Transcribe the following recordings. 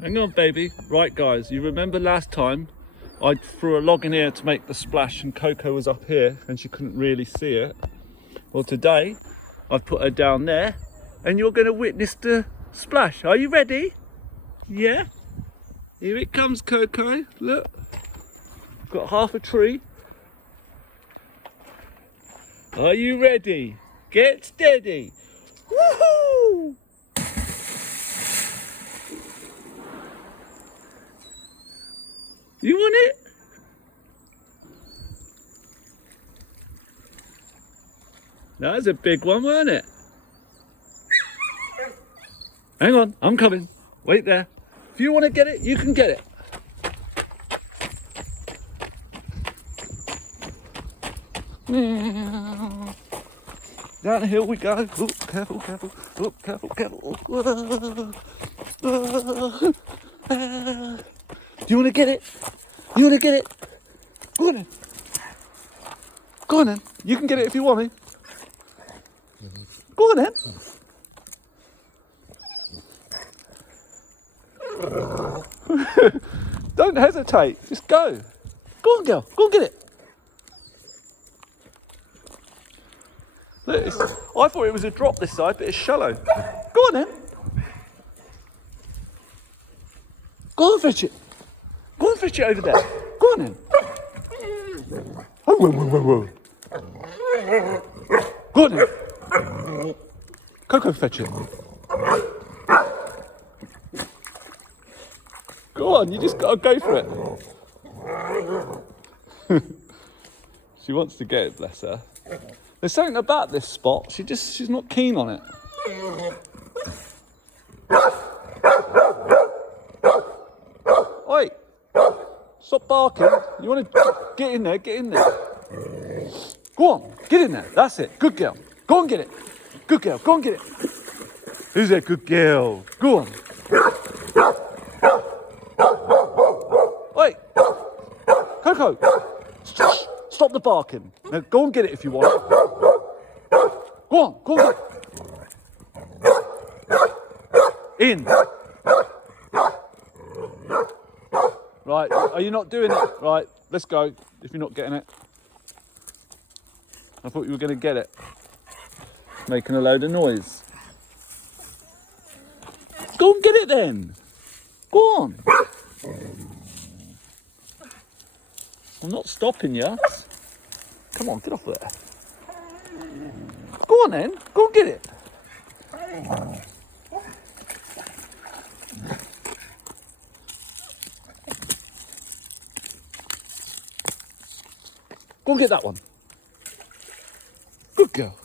Hang on, baby. Right, guys, you remember last time I threw a log in here to make the splash and Coco was up here and she couldn't really see it? Well, today I've put her down there and you're going to witness the splash. Are you ready? Yeah? Here it comes, Coco. Look. Got half a tree. Are you ready? Get steady. Woohoo! You want it? That was a big one, weren't it? Hang on, I'm coming. Wait there. If you want to get it, you can get it. Down the hill we go. Oh, careful, careful. Oh, careful, careful. Do you want to get it? You want to get it? Go on then. Go on then. You can get it if you want me. Go on then. Don't hesitate. Just go. Go on, girl. Go and get it. Look, I thought it was a drop this side, but it's shallow. Go on then. Go and fetch it. Go and fetch it over there. Go on then. Oh, whoa, whoa, whoa, whoa. Go on then. Coco, fetch it. Go on, you just gotta go for it. She wants to get it, bless her. There's something about this spot, she's not keen on it. Oi! Stop barking. You want to get in there, get in there. Go on, get in there. That's it. Good girl. Go and get it. Good girl, go and get it. Who's that good girl? Go on. Oi! Coco! Stop the barking. Now go and get it if you want. Go on, go and get it. In. Right, are you not doing it? Right, let's go, if you're not getting it. I thought you were going to get it. Making a load of noise. Go and get it then. Go on. I'm not stopping you. Come on, get off there. Go on then, go and get it. Go and get that one. Good girl.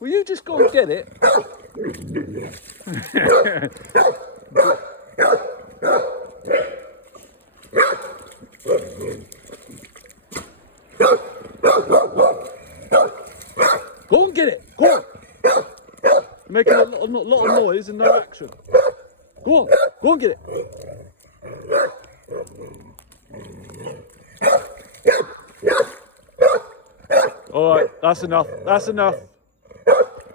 Will you just go and get it? Go and get it. Go on. You're making a lot of noise and no action. Go on. Go and get it. All right, that's enough. That's enough.